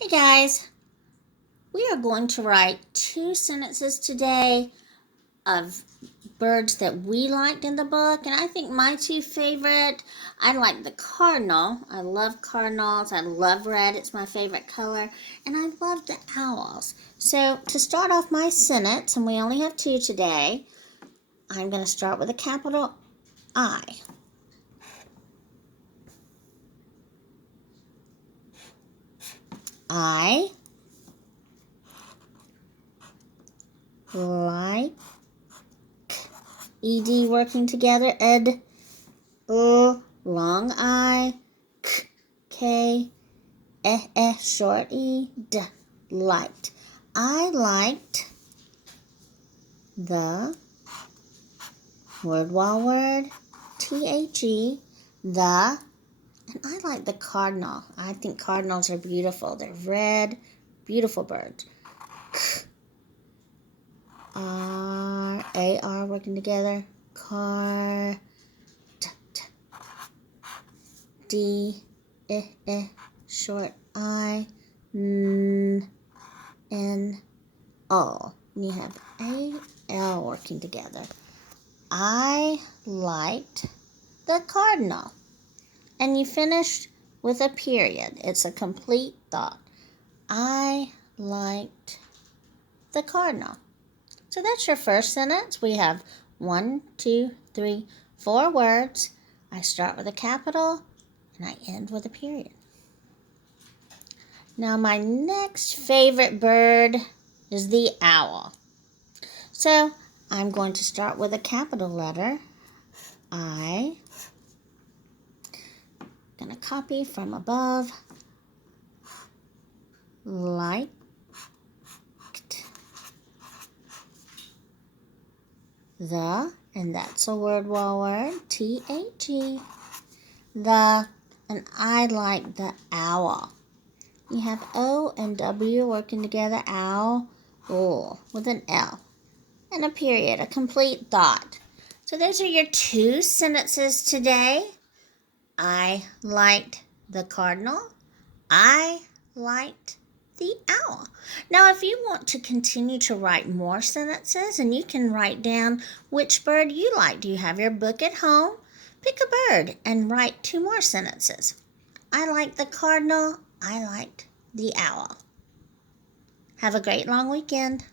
Hey guys, we are going to write 2 sentences today of birds that we liked in the book, and I think my 2 favorite, I like the cardinal. I love cardinals. I love red. It's my favorite color, and I love the owls. So to start off my sentence, and we only have 2 today, I'm going to start with a capital I. I like ed working together, ed, long I, k, short e, d, liked. I liked the word the, the, and I like the cardinal. I think cardinals are beautiful. They're red, beautiful birds. R working together, car, d, short I, n, o. And you have L working together. I liked the cardinal. And you finish with a period. It's a complete thought. I liked the cardinal. So that's your first sentence. We have 1, 2, 3, 4 words. I start with a capital and I end with a period. Now my next favorite bird is the owl. So I'm going to start with a capital letter. I. Going to copy from above. Liked the, and that's a word, T-H-E, the, and I like the owl. You have O and W working together, owl, with an L, and a period, a complete thought. So those are your 2 sentences today. I liked the cardinal. I liked the owl. Now, if you want to continue to write more sentences, and you can write down which bird you like. Do you have your book at home? Pick a bird and write 2 more sentences. I liked the cardinal. I liked the owl. Have a great long weekend.